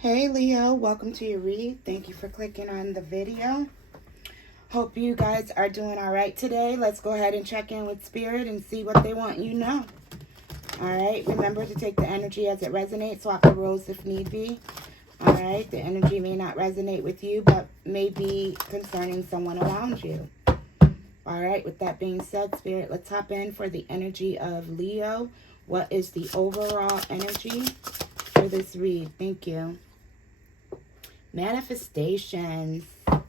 Hey Leo, welcome to your read. Thank you for clicking on the video. Hope you guys are doing all right today. Let's go ahead and check in with Spirit and see what they want you to know. All right, remember to take the energy as it resonates. Swap the roles if need be. All right, the energy may not resonate with you, but may be concerning someone around you. All right, with that being said, Spirit, let's hop in for the energy of Leo. What is the overall energy for this read? Thank you. Manifestations. All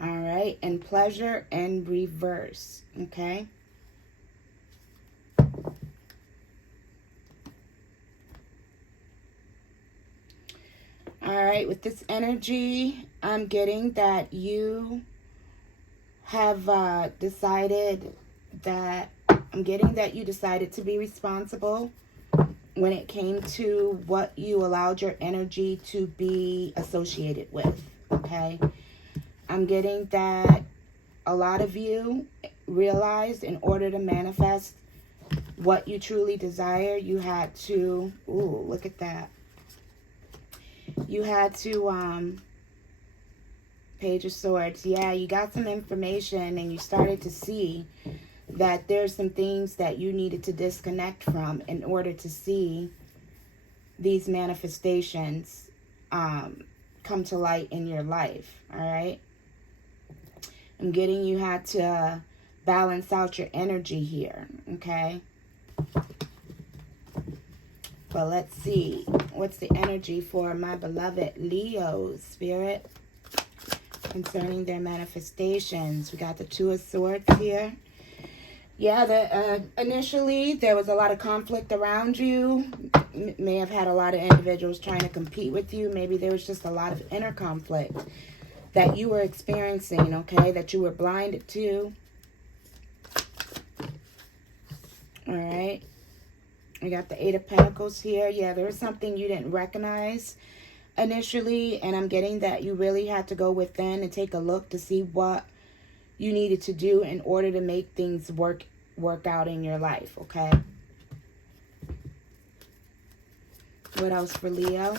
right, and pleasure in reverse. Okay. All right, with this energy, I'm getting that you have decided to be responsible when it came to what you allowed your energy to be associated with, okay? I'm getting that a lot of you realized in order to manifest what you truly desire, you had to, ooh, look at that. You had to, Page of Swords, yeah, you got some information and you started to see that there's some things that you needed to disconnect from in order to see these manifestations come to light in your life, all right? I'm getting you had to balance out your energy here, okay? But let's see. What's the energy for my beloved Leo's Spirit concerning their manifestations? We got the Two of Swords here. Yeah, initially there was a lot of conflict around you. May have had a lot of individuals trying to compete with you. Maybe there was just a lot of inner conflict that you were experiencing, okay, that you were blinded to. All right. I got the Eight of Pentacles here. Yeah, there was something you didn't recognize initially, and I'm getting that you really had to go within and take a look to see what you needed to do in order to make things work out in your life, okay? What else for Leo?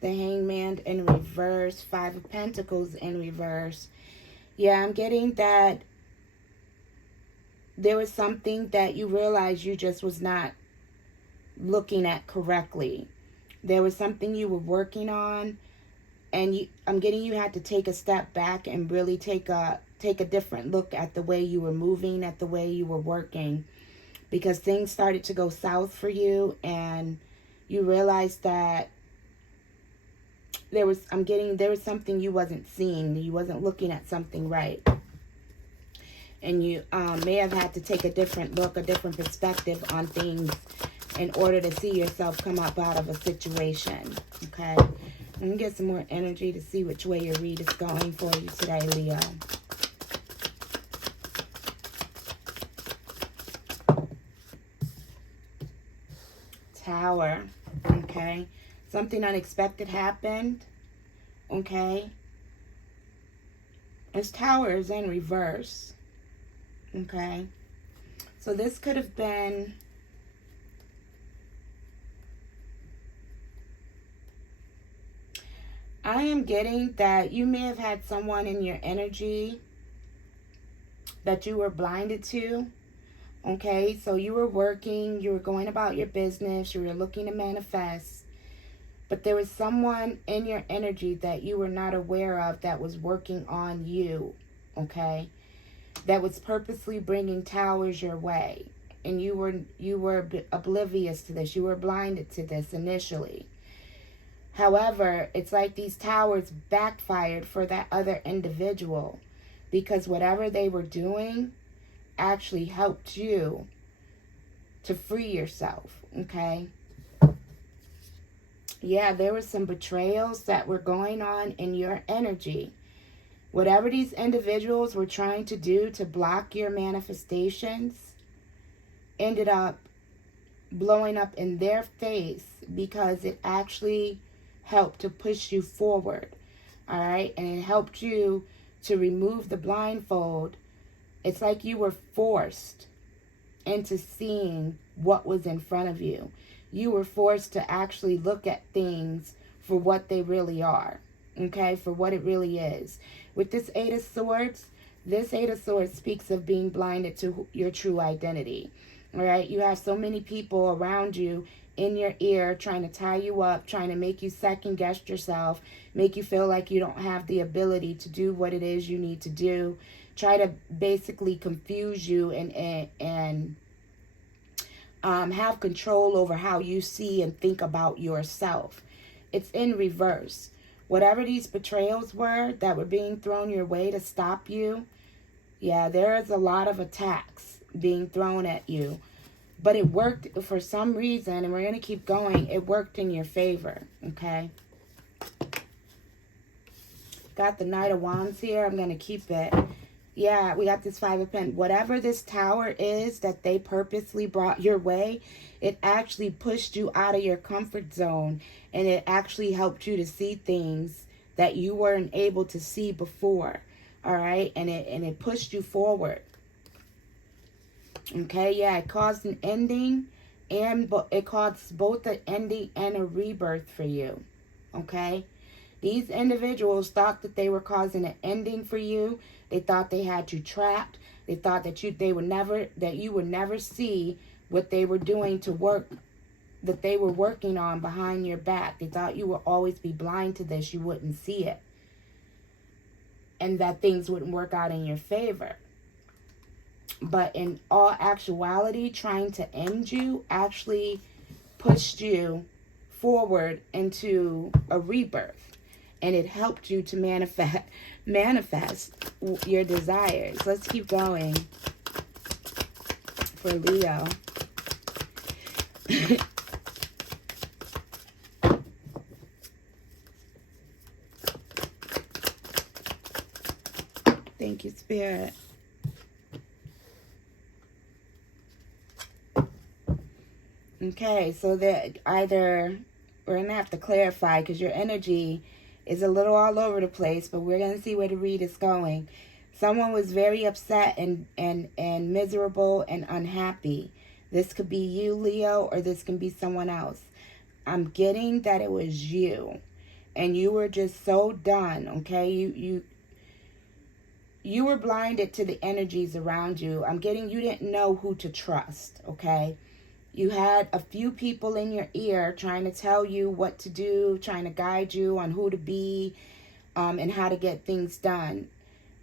The Hangman in reverse, Five of Pentacles in reverse. Yeah, I'm getting that there was something that you realized you just was not looking at correctly. There was something you were working on, and I'm getting you had to take a step back and really take a different look at the way you were moving, at the way you were working, because things started to go south for you, and you realized that there was something you wasn't seeing. You wasn't looking at something right. And you may have had to take a different look, a different perspective on things in order to see yourself come up out of a situation, okay? I'm going to get some more energy to see which way your read is going for you today, Leo. Tower, okay? Something unexpected happened, okay? This Tower is in reverse. Okay, so this could have been I am getting that you may have had someone in your energy that you were blinded to. Okay, so you were working, you were going about your business, you were looking to manifest, but there was someone in your energy that you were not aware of that was working on you, okay? That was purposely bringing towers your way, and you were oblivious to this. You were blinded to this initially. However, it's like these towers backfired for that other individual, because whatever they were doing actually helped you to free yourself, okay? Yeah, there were some betrayals that were going on in your energy. Whatever these individuals were trying to do to block your manifestations ended up blowing up in their face, because it actually helped to push you forward. All right. And it helped you to remove the blindfold. It's like you were forced into seeing what was in front of you. You were forced to actually look at things for what they really are. Okay, for what it really is. With this Eight of Swords, this Eight of Swords speaks of being blinded to your true identity. All right, you have so many people around you in your ear trying to tie you up, trying to make you second guess yourself, make you feel like you don't have the ability to do what it is you need to do, try to basically confuse you and have control over how you see and think about yourself. It's in reverse. Whatever these betrayals were that were being thrown your way to stop you, yeah, there is a lot of attacks being thrown at you. But it worked for some reason, and we're going to keep going. It worked in your favor, okay? Got the Knight of Wands here. I'm going to keep it. Yeah, we got this Five of Pentacles. Whatever this tower is that they purposely brought your way, it actually pushed you out of your comfort zone. And it actually helped you to see things that you weren't able to see before. All right? And it pushed you forward. Okay, yeah, it caused an ending. And it caused both an ending and a rebirth for you. Okay? These individuals thought that they were causing an ending for you. They thought they had you trapped. They thought that you would never see what they were doing to work, that they were working on behind your back. They thought you would always be blind to this. You wouldn't see it. And that things wouldn't work out in your favor. But in all actuality, trying to end you actually pushed you forward into a rebirth. And it helped you to manifest your desires. Let's keep going for Leo. Thank you, Spirit. Okay, so that either we're going to have to clarify because your energy is a little all over the place, but we're going to see where the read is going. Someone was very upset and miserable and unhappy. This could be you, Leo, or this can be someone else. I'm getting that it was you. And you were just so done, okay? You were blinded to the energies around you. I'm getting you didn't know who to trust, okay? You had a few people in your ear trying to tell you what to do, trying to guide you on who to be, and how to get things done.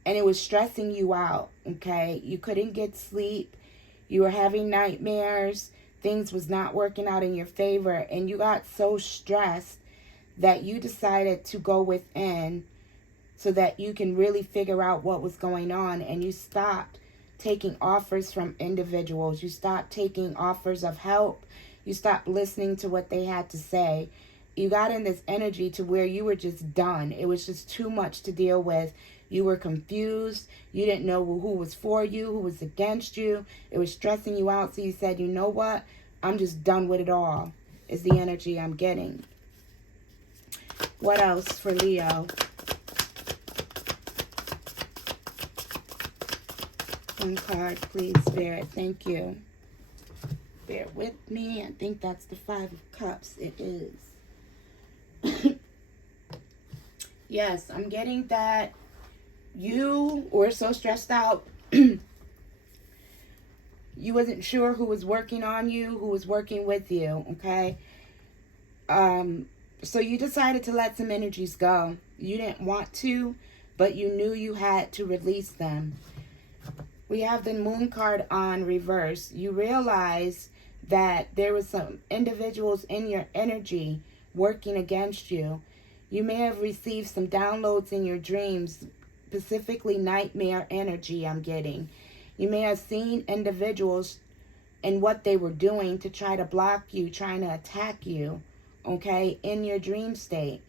And it was stressing you out, okay? You couldn't get sleep. You were having nightmares. Things was not working out in your favor. And you got so stressed that you decided to go within so that you can really figure out what was going on. And you stopped taking offers from individuals. You stopped taking offers of help. You stopped listening to what they had to say. You got in this energy to where you were just done. It was just too much to deal with. You were confused. You didn't know who was for you, who was against you. It was stressing you out. So you said, you know what? I'm just done with it all, is the energy I'm getting. What else for Leo? One card, please, Spirit. Thank you. Bear with me. I think that's the Five of Cups. It is. Yes, I'm getting that you were so stressed out. You wasn't sure who was working on you, who was working with you, okay? So you decided to let some energies go. You didn't want to, but you knew you had to release them. We have the Moon card on reverse. You realize that there was some individuals in your energy working against you. You may have received some downloads in your dreams, specifically nightmare energy I'm getting. You may have seen individuals and what they were doing to try to block you, trying to attack you, okay, in your dream state.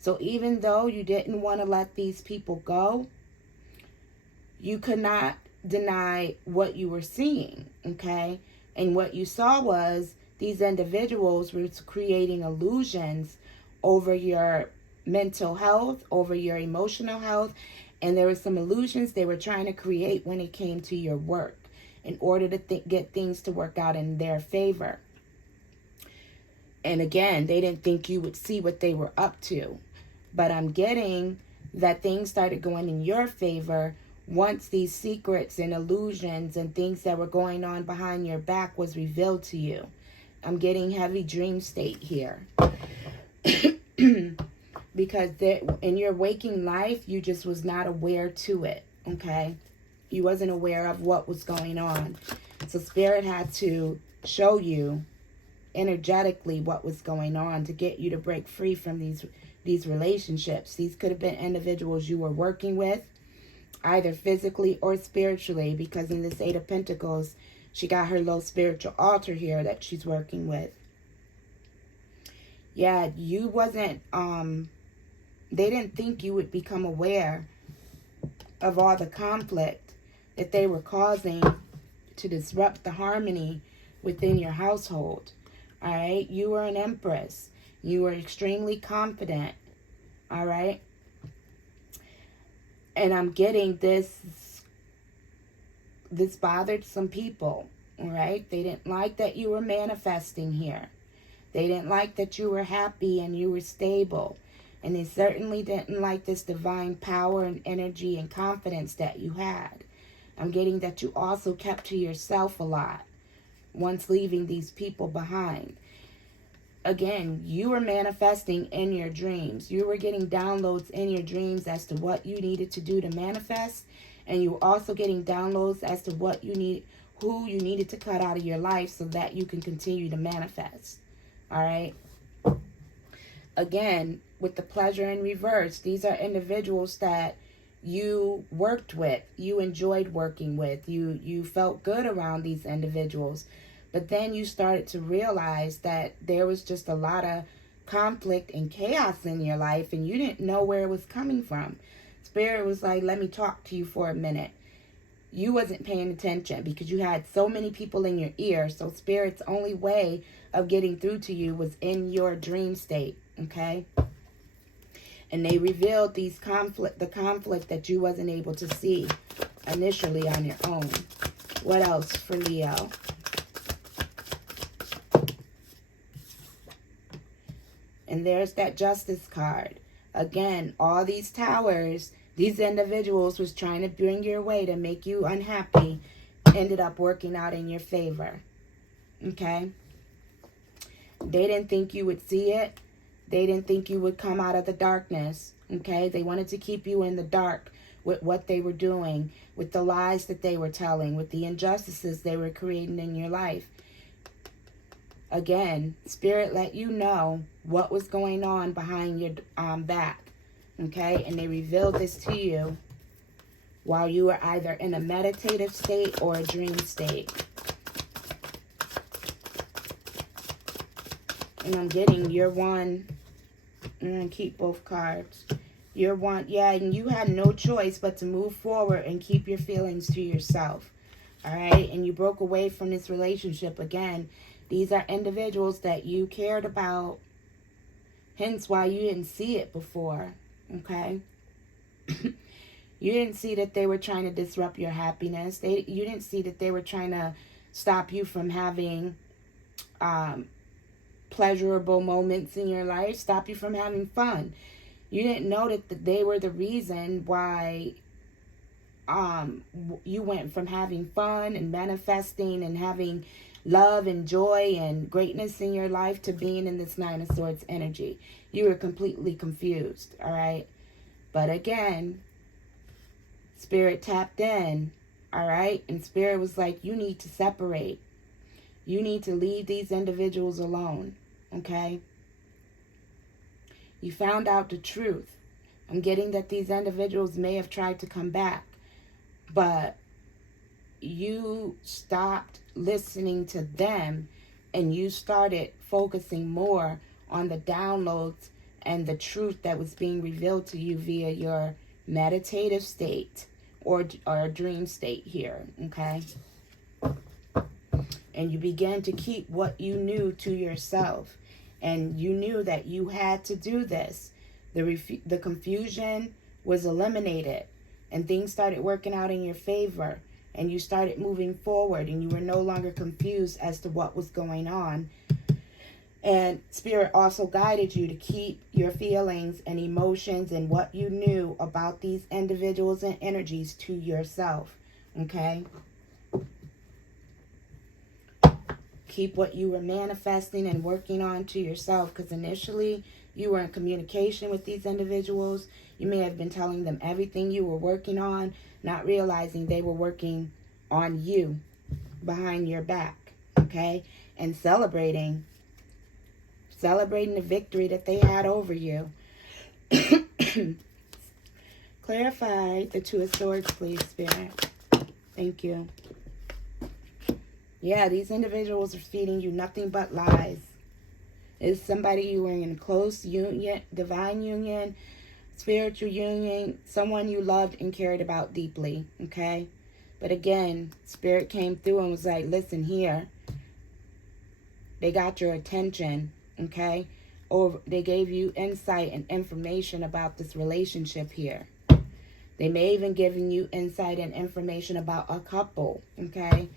So even though you didn't want to let these people go, you could not deny what you were seeing, okay? And what you saw was these individuals were creating illusions over your mental health, over your emotional health, and there were some illusions they were trying to create when it came to your work in order to get things to work out in their favor. And again, they didn't think you would see what they were up to. But I'm getting that things started going in your favor once these secrets and illusions and things that were going on behind your back was revealed to you. I'm getting heavy dream state here. Because in your waking life, you just was not aware to it, okay? You wasn't aware of what was going on. So Spirit had to show you energetically what was going on to get you to break free from these relationships. These could have been individuals you were working with, either physically or spiritually, because in this Eight of Pentacles, she got her little spiritual altar here that she's working with. Yeah, you wasn't, they didn't think you would become aware of all the conflict that they were causing to disrupt the harmony within your household. All right, you were an empress. You were extremely confident. All right. And I'm getting this bothered some people. All right. They didn't like that you were manifesting here. They didn't like that you were happy and you were stable. And they certainly didn't like this divine power and energy and confidence that you had. I'm getting that you also kept to yourself a lot once leaving these people behind. Again, you were manifesting in your dreams. You were getting downloads in your dreams as to what you needed to do to manifest. And you were also getting downloads as to what you need, who you needed to cut out of your life so that you can continue to manifest. All right. Again, with the pleasure in reverse, these are individuals that you worked with, you enjoyed working with, you felt good around these individuals. But then you started to realize that there was just a lot of conflict and chaos in your life, and you didn't know where it was coming from. Spirit was like, let me talk to you for a minute. You wasn't paying attention because you had so many people in your ear. So Spirit's only way of getting through to you was in your dream state, okay? And they revealed the conflict that you wasn't able to see initially on your own. What else for Leo? And there's that Justice card. Again, all these towers, these individuals was trying to bring your way to make you unhappy, ended up working out in your favor. Okay? They didn't think you would see it. They didn't think you would come out of the darkness. Okay? They wanted to keep you in the dark with what they were doing, with the lies that they were telling, with the injustices they were creating in your life. Again, Spirit let you know what was going on behind your back, okay? And they revealed this to you while you were either in a meditative state or a dream state. And I'm getting your one. I'm going to keep both cards. Your one, yeah, and you had no choice but to move forward and keep your feelings to yourself, all right? And you broke away from this relationship again. These are individuals that you cared about, hence why you didn't see it before, okay? You didn't see that they were trying to disrupt your happiness. You didn't see that they were trying to stop you from having pleasurable moments in your life, stop you from having fun. You didn't know that they were the reason why you went from having fun and manifesting and having love and joy and greatness in your life to being in this Nine of Swords energy. You were completely confused, all right? But again, Spirit tapped in, all right? And Spirit was like, you need to separate. You need to leave these individuals alone, okay? You found out the truth. I'm getting that these individuals may have tried to come back, but you stopped listening to them and you started focusing more on the downloads and the truth that was being revealed to you via your meditative state or dream state here, okay? And you began to keep what you knew to yourself. And you knew that you had to do this The confusion was eliminated, and things started working out in your favor, and you started moving forward, and you were no longer confused as to what was going on. And Spirit also guided you to keep your feelings and emotions and what you knew about these individuals and energies to yourself. Okay? Keep what you were manifesting and working on to yourself, because initially you were in communication with these individuals. You may have been telling them everything you were working on, not realizing they were working on you behind your back. Okay? And celebrating the victory that they had over you. Clarify the Two of Swords, please, Spirit. Thank you. Yeah, these individuals are feeding you nothing but lies. It's somebody you were in close union, divine union, spiritual union, someone you loved and cared about deeply, okay? But again, Spirit came through and was like, listen here. They got your attention. Okay, or they gave you insight and information about this relationship here. They may even given you insight and information about a couple. Okay,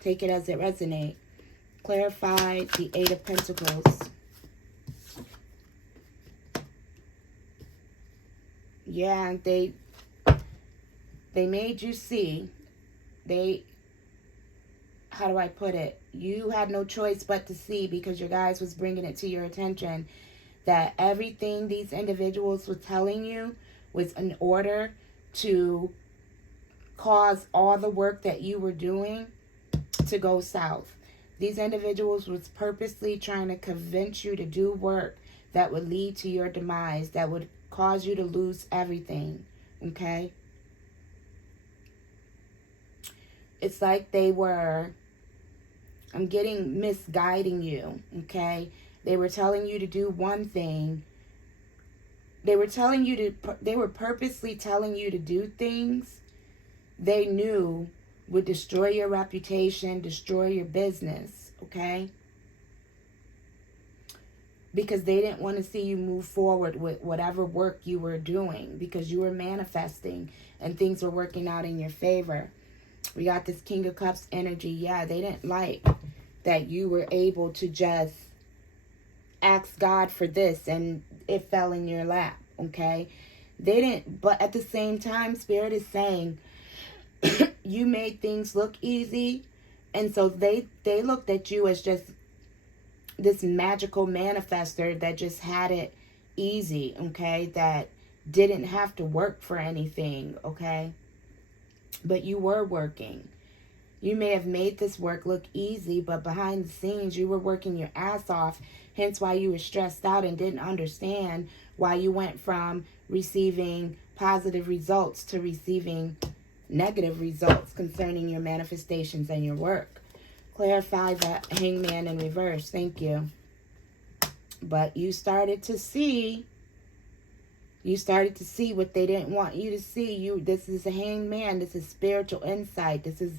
take it as it resonates. Clarify the Eight of Pentacles. Yeah, they made you see. How do I put it? You had no choice but to see, because your guys was bringing it to your attention that everything these individuals were telling you was in order to cause all the work that you were doing to go south. These individuals was purposely trying to convince you to do work that would lead to your demise, that would cause you to lose everything. Okay? It's like they were... I'm getting misguiding you, okay? They were telling you to do one thing. They were purposely telling you to do things they knew would destroy your reputation, destroy your business, okay? Because they didn't want to see you move forward with whatever work you were doing, because you were manifesting and things were working out in your favor. We got this King of Cups energy. Yeah, they didn't like that you were able to just ask God for this and it fell in your lap, okay? They didn't, but at the same time, Spirit is saying you made things look easy, and so they looked at you as just this magical manifester that just had it easy, okay? That didn't have to work for anything, okay? But you were working. You may have made this work look easy, but behind the scenes, you were working your ass off. Hence why you were stressed out and didn't understand why you went from receiving positive results to receiving negative results concerning your manifestations and your work. Clarify that Hangman in reverse. Thank you. But you started to see what they didn't want you to see. This is a Hangman. This is spiritual insight. This is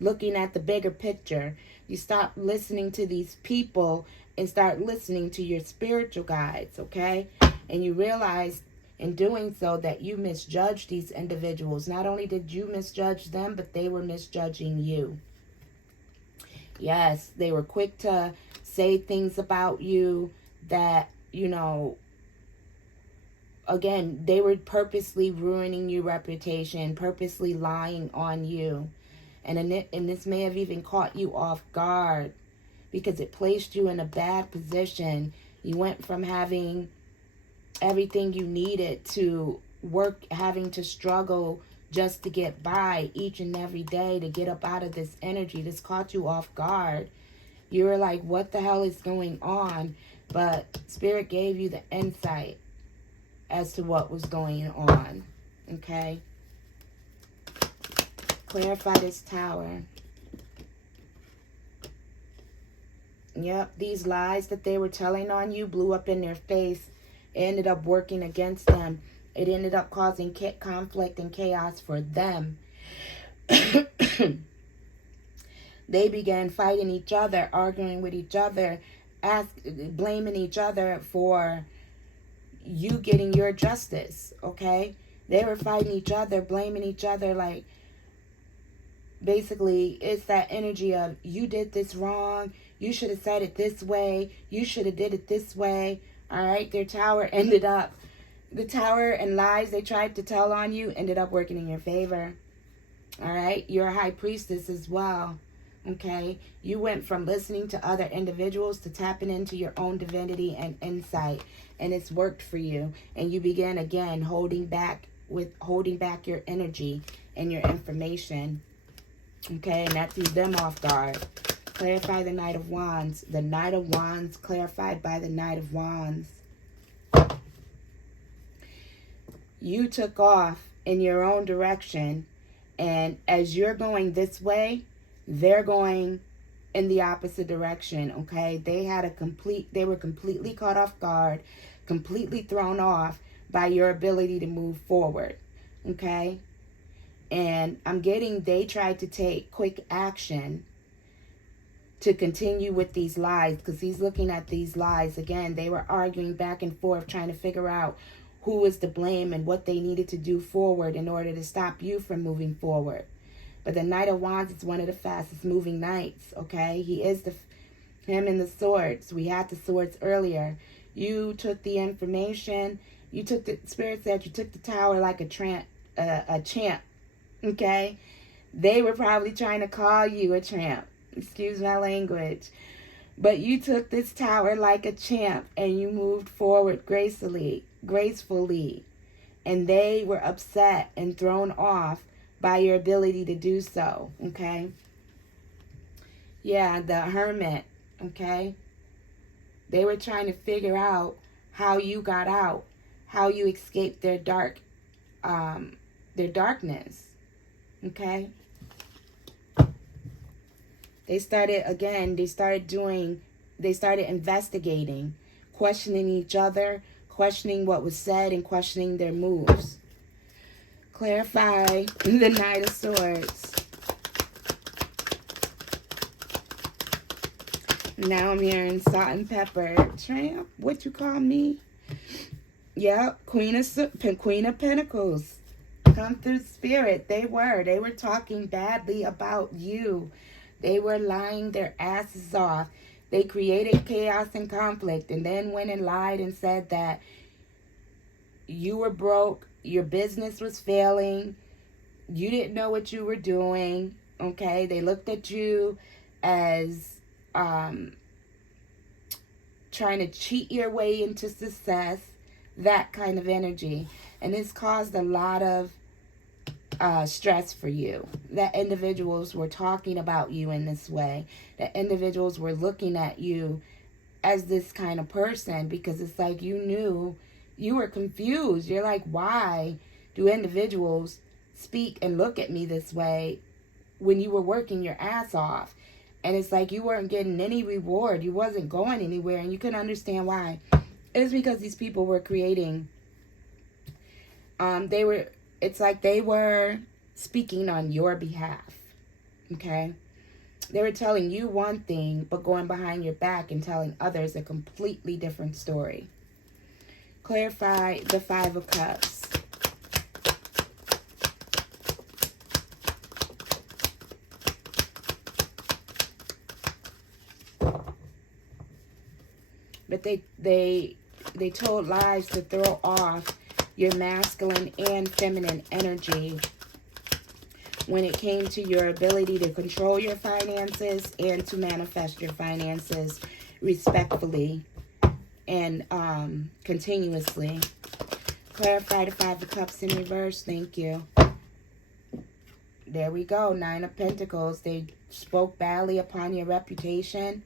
looking at the bigger picture. You stop listening to these people and start listening to your spiritual guides, okay? And you realize in doing so that you misjudged these individuals. Not only did you misjudge them, but they were misjudging you. Yes, they were quick to say things about you that, again, they were purposely ruining your reputation, purposely lying on you. And this may have even caught you off guard because it placed you in a bad position. You went from having everything you needed to having to struggle just to get by each and every day to get up out of this energy. This caught you off guard. You were like, what the hell is going on? But Spirit gave you the insight as to what was going on. Okay? Clarify this Tower. Yep, these lies that they were telling on you blew up in their face. It ended up working against them. It ended up causing conflict and chaos for them. They began fighting each other, arguing with each other, blaming each other for, you getting your justice, okay? They were fighting each other, blaming each other, like, basically, it's that energy of, you did this wrong, you should have said it this way, you should have did it this way, all right? Their tower ended up, the tower and lies they tried to tell on you ended up working in your favor, all right? You're a high priestess as well, okay? You went from listening to other individuals to tapping into your own divinity and insight, and it's worked for you. And you began again holding back your energy and your information, okay? And that threw them off guard. Clarify the Knight of Wands. The Knight of Wands clarified by the Knight of Wands. You took off in your own direction, and as you're going this way, they're going in the opposite direction, okay? They were completely caught off guard, completely thrown off by your ability to move forward, okay? And I'm getting they tried to take quick action to continue with these lies, because he's looking at these lies. Again, they were arguing back and forth, trying to figure out who was to blame and what they needed to do forward in order to stop you from moving forward. But the Knight of Wands is one of the fastest moving knights, okay? He is him in the swords. We had the swords earlier. You took the information. You took the, Spirit said you took the tower like a champ, okay? They were probably trying to call you a tramp. Excuse my language. But you took this tower like a champ and you moved forward gracefully. And they were upset and thrown off by your ability to do so, okay? Yeah, the Hermit, okay? They were trying to figure out how you got out, how you escaped their darkness, okay? They started investigating, questioning each other, questioning what was said, and questioning their moves. Clarify the Knight of Swords. Now I'm hearing salt and pepper. Tramp, what you call me? Yep, Queen of Pentacles. Come through spirit. They were talking badly about you. They were lying their asses off. They created chaos and conflict, and then went and lied and said that you were broke, your business was failing, you didn't know what you were doing, okay? They looked at you as trying to cheat your way into success, that kind of energy. And this caused a lot of stress for you. That individuals were talking about you in this way. That individuals were looking at you as this kind of person, because it's like you knew, you were confused. You're like, why do individuals speak and look at me this way when you were working your ass off? And it's like you weren't getting any reward. You wasn't going anywhere, and you couldn't understand why. It's because these people were creating, it's like they were speaking on your behalf, okay? They were telling you one thing, but going behind your back and telling others a completely different story. Clarify the Five of Cups. But they told lies to throw off your masculine and feminine energy when it came to your ability to control your finances and to manifest your finances respectfully and continuously. Clarify the Five of Cups in reverse. Thank you. There we go. Nine of Pentacles. They spoke badly upon your reputation.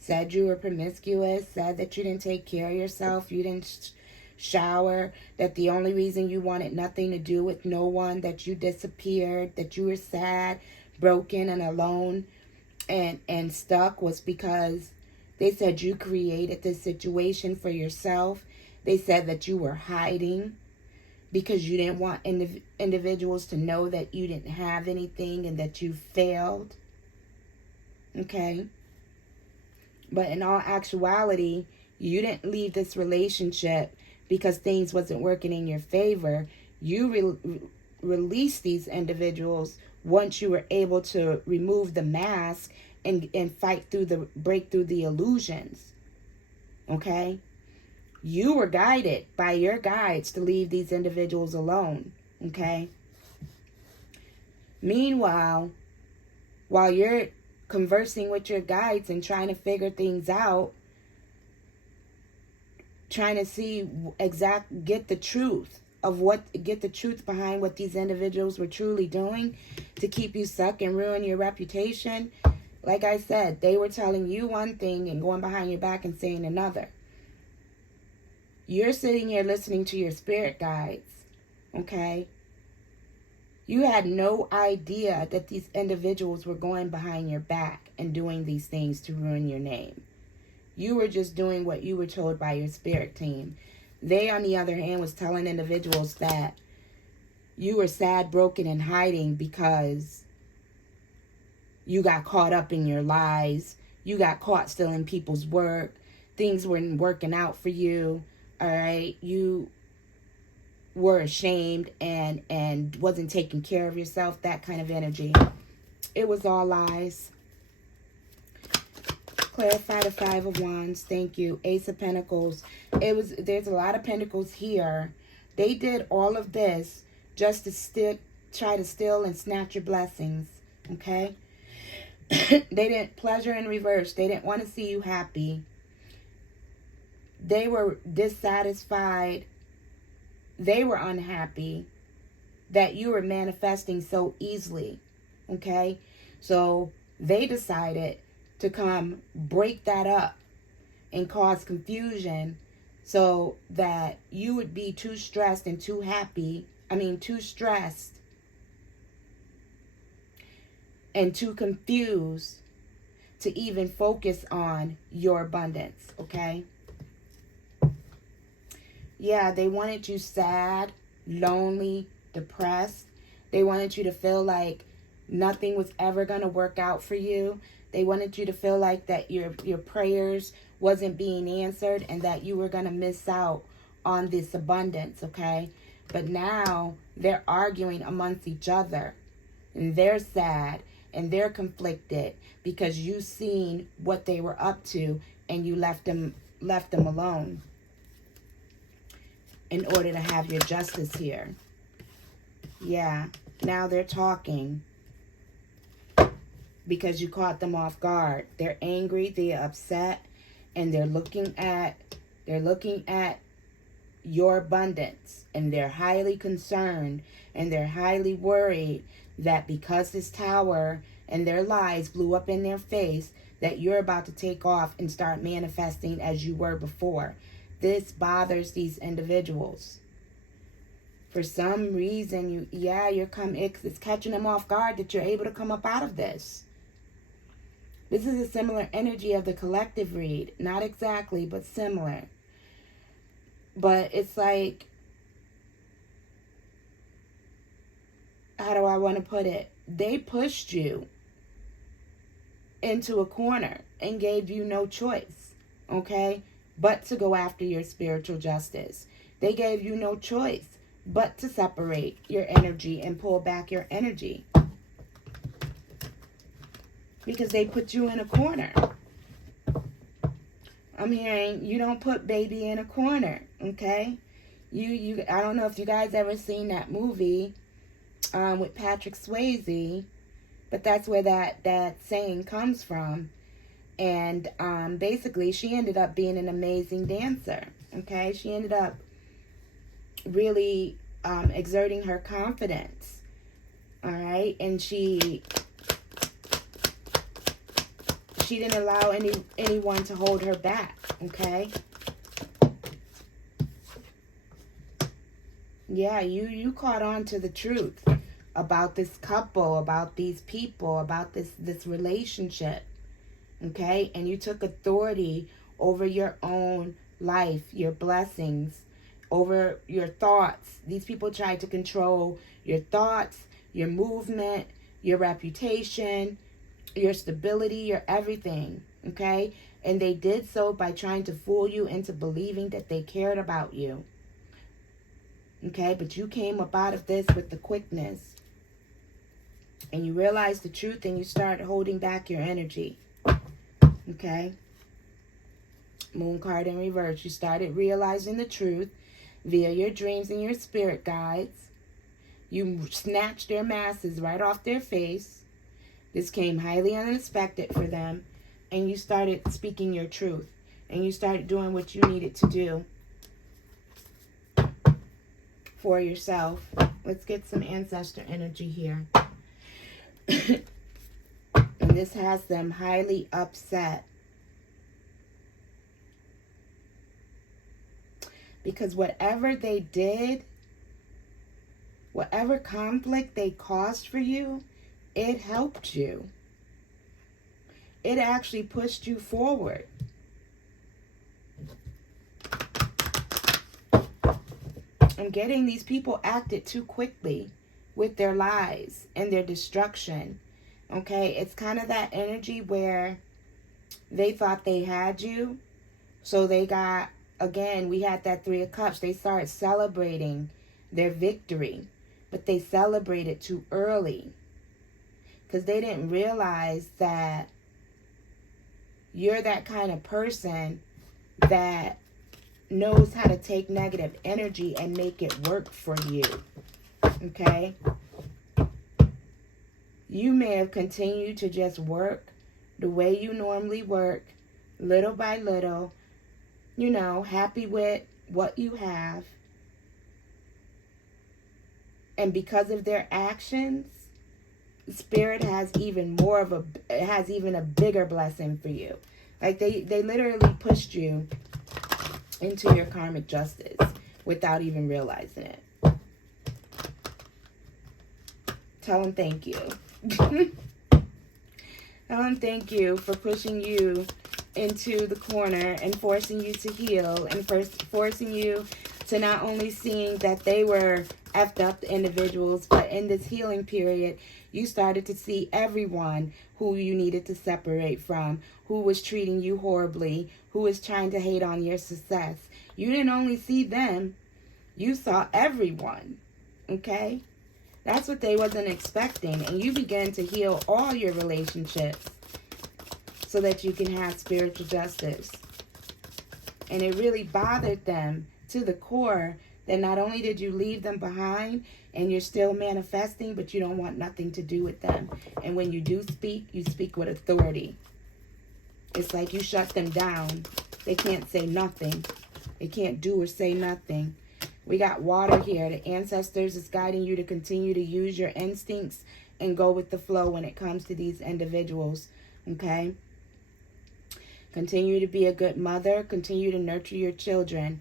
Said you were promiscuous. Said that you didn't take care of yourself. You didn't shower. That the only reason you wanted nothing to do with no one, that you disappeared, that you were sad, broken, and alone and stuck, was because they said you created this situation for yourself. They said that you were hiding because you didn't want individuals to know that you didn't have anything and that you failed. Okay? But in all actuality, you didn't leave this relationship because things wasn't working in your favor, you release these individuals once you were able to remove the mask and break through the illusions. Okay? You were guided by your guides to leave these individuals alone. Okay? Meanwhile, while you're conversing with your guides and trying to figure things out, trying to see get the truth behind what these individuals were truly doing to keep you stuck and ruin your reputation. Like I said, they were telling you one thing and going behind your back and saying another. You're sitting here listening to your spirit guides, okay? You had no idea that these individuals were going behind your back and doing these things to ruin your name. You were just doing what you were told by your spirit team. They, on the other hand, was telling individuals that you were sad, broken, and hiding because you got caught up in your lies. You got caught stealing people's work. Things weren't working out for you. All right? You were ashamed and wasn't taking care of yourself. That kind of energy. It was all lies. Clarify the Five of Wands. Thank you. Ace of Pentacles. There's a lot of pentacles here. They did all of this just to try to steal and snatch your blessings. Okay? They didn't pleasure in reverse. They didn't want to see you happy. They were dissatisfied. They were unhappy that you were manifesting so easily. Okay? So they decided to come break that up and cause confusion so that you would be too stressed and too stressed and too confused to even focus on your abundance, okay? Yeah, they wanted you sad, lonely, depressed. They wanted you to feel like nothing was ever going to work out for you. They wanted you to feel like that your prayers wasn't being answered and that you were going to miss out on this abundance, okay? But now they're arguing amongst each other. And they're sad and they're conflicted because you seen what they were up to and you left them alone in order to have your justice here. Yeah, now they're talking because you caught them off guard. They're angry, they're upset, and they're looking at your abundance, and they're highly concerned and they're highly worried that because this tower and their lies blew up in their face, that you're about to take off and start manifesting as you were before. This bothers these individuals. For some reason, it's catching them off guard that you're able to come up out of this. This is a similar energy of the collective read. Not exactly, but similar. But it's like, how do I want to put it? They pushed you into a corner and gave you no choice, okay, but to go after your spiritual justice. They gave you no choice but to separate your energy and pull back your energy. Because they put you in a corner. I'm hearing you don't put baby in a corner, okay? I don't know if you guys ever seen that movie with Patrick Swayze, but that's where that saying comes from. And basically, she ended up being an amazing dancer, okay? She ended up really exerting her confidence, all right? And she didn't allow anyone to hold her back, okay? Yeah, you caught on to the truth about this couple, about these people, about this relationship, okay? And you took authority over your own life, your blessings, over your thoughts. These people tried to control your thoughts, your movement, your reputation, your stability, your everything, okay? And they did so by trying to fool you into believing that they cared about you. Okay, but you came up out of this with the quickness. And you realized the truth and you started holding back your energy. Okay. Moon card in reverse. You started realizing the truth via your dreams and your spirit guides. You snatched their masses right off their face. This came highly unexpected for them. And you started speaking your truth. And you started doing what you needed to do for yourself. Let's get some ancestor energy here. And this has them highly upset. Because whatever they did, whatever conflict they caused for you, it helped you. It actually pushed you forward. I'm getting these people acted too quickly with their lies and their destruction. Okay, it's kind of that energy where they thought they had you. So they got, again, we had that Three of Cups. They started celebrating their victory. But they celebrated too early. Because they didn't realize that you're that kind of person that knows how to take negative energy and make it work for you. Okay? You may have continued to just work the way you normally work, little by little, you know, happy with what you have. And because of their actions, Spirit has even more of a bigger blessing for you. Like they literally pushed you into your karmic justice without even realizing it. Tell them thank you. Tell them thank you for pushing you into the corner and forcing you to heal and forcing you to not only seeing that they were effed up individuals, but in this healing period, you started to see everyone who you needed to separate from, who was treating you horribly, who was trying to hate on your success. You didn't only see them, you saw everyone, okay? That's what they wasn't expecting, and you began to heal all your relationships so that you can have spiritual justice. And it really bothered them to the core that not only did you leave them behind and you're still manifesting, but you don't want nothing to do with them. And when you do speak, you speak with authority. It's like you shut them down. They can't say nothing. They can't do or say nothing. We got water here. The ancestors is guiding you to continue to use your instincts and go with the flow when it comes to these individuals. Okay? Continue to be a good mother. Continue to nurture your children.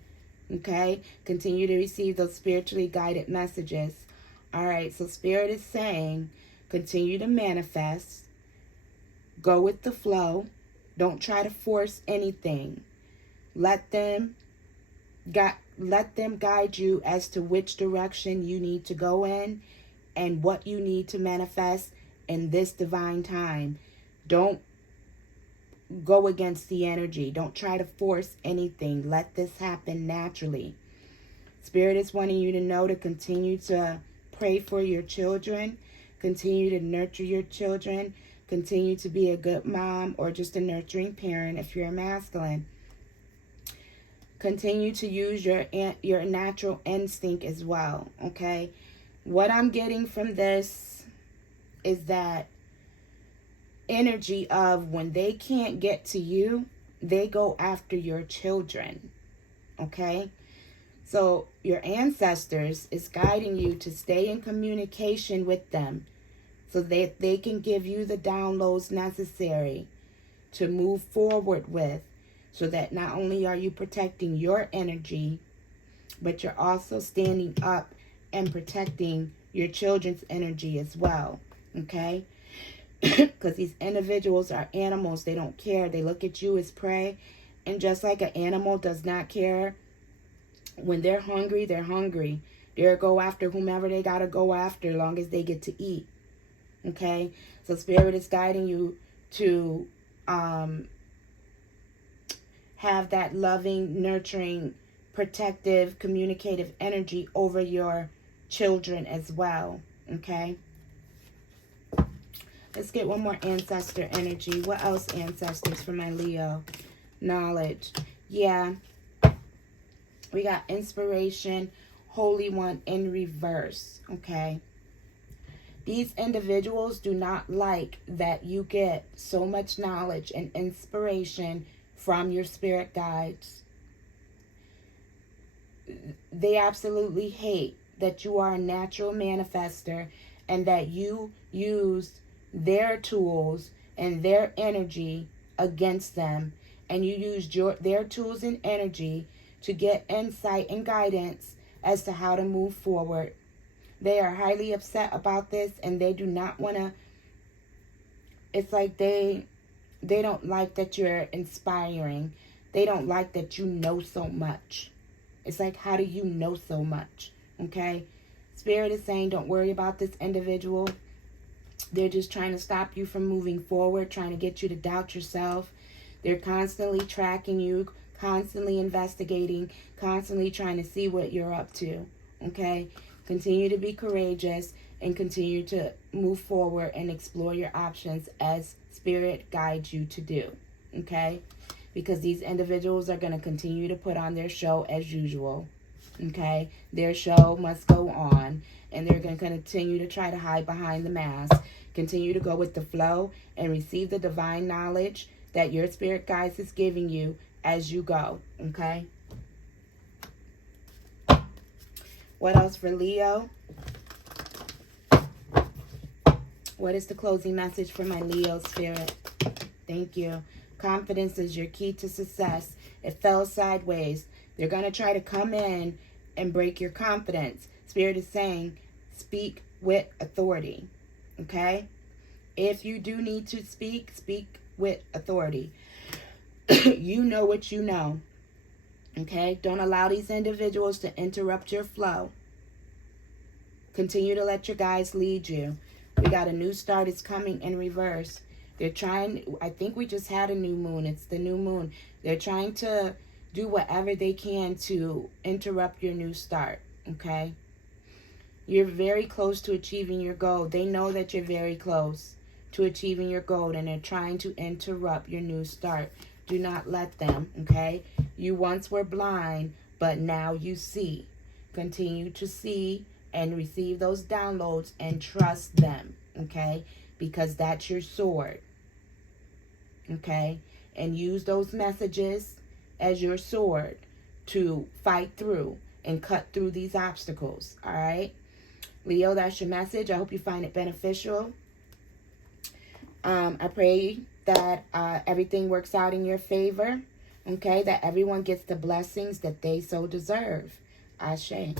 Okay? Continue to receive those spiritually guided messages. All right, so Spirit is saying, continue to manifest. Go with the flow. Don't try to force anything. Let them guide you as to which direction you need to go in and what you need to manifest in this divine time. Don't go against the energy. Don't try to force anything. Let this happen naturally. Spirit is wanting you to know to continue to pray for your children. Continue to nurture your children. Continue to be a good mom or just a nurturing parent if you're a masculine. Continue to use your natural instinct as well, okay? What I'm getting from this is that energy of when they can't get to you, they go after your children, okay? So your ancestors is guiding you to stay in communication with them so that they can give you the downloads necessary to move forward with, so that not only are you protecting your energy, but you're also standing up and protecting your children's energy as well, okay? Because these individuals are animals. They don't care. They look at you as prey. And just like an animal does not care, when they're hungry, they're hungry. They'll go after whomever they got to go after as long as they get to eat. Okay? So Spirit is guiding you to have that loving, nurturing protective, communicative energy over your children as well. Okay? Let's get one more ancestor energy. What else, ancestors, for my Leo? Knowledge. Yeah. We got inspiration, Holy One in reverse. Okay? These individuals do not like that you get so much knowledge and inspiration from your spirit guides. They absolutely hate that you are a natural manifester and that you use their tools and their energy against them, and you use their tools and energy to get insight and guidance as to how to move forward. They are highly upset about this, and they do not want to. It's like they don't like that you're inspiring. They don't like that you know so much. It's like, how do you know so much? Okay? Spirit is saying, don't worry about this individual. They're just trying to stop you from moving forward, trying to get you to doubt yourself. They're constantly tracking you, constantly investigating, constantly trying to see what you're up to. Okay? Continue to be courageous and continue to move forward and explore your options as Spirit guides you to do. Okay? Because these individuals are going to continue to put on their show as usual. Okay? Their show must go on. And they're going to continue to try to hide behind the mask. Continue to go with the flow and receive the divine knowledge that your spirit guides is giving you as you go. Okay? What else for Leo? What is the closing message for my Leo spirit? Thank you. Confidence is your key to success. It fell sideways. They're going to try to come in and break your confidence. Spirit is saying, speak with authority. Okay? If you do need to speak, speak with authority. You know what you know. Okay? Don't allow these individuals to interrupt your flow. Continue to let your guides lead you. We got a new start. It's coming in reverse. They're trying, I think we just had a new moon. It's the new moon. They're trying to do whatever they can to interrupt your new start. Okay? You're very close to achieving your goal. They know that you're very close to achieving your goal, and they're trying to interrupt your new start. Do not let them, okay? You once were blind, but now you see. Continue to see and receive those downloads and trust them, okay? Because that's your sword, okay? And use those messages as your sword to fight through and cut through these obstacles, all right? Leo, that's your message. I hope you find it beneficial. I pray that everything works out in your favor, okay? That everyone gets the blessings that they so deserve. Ashe.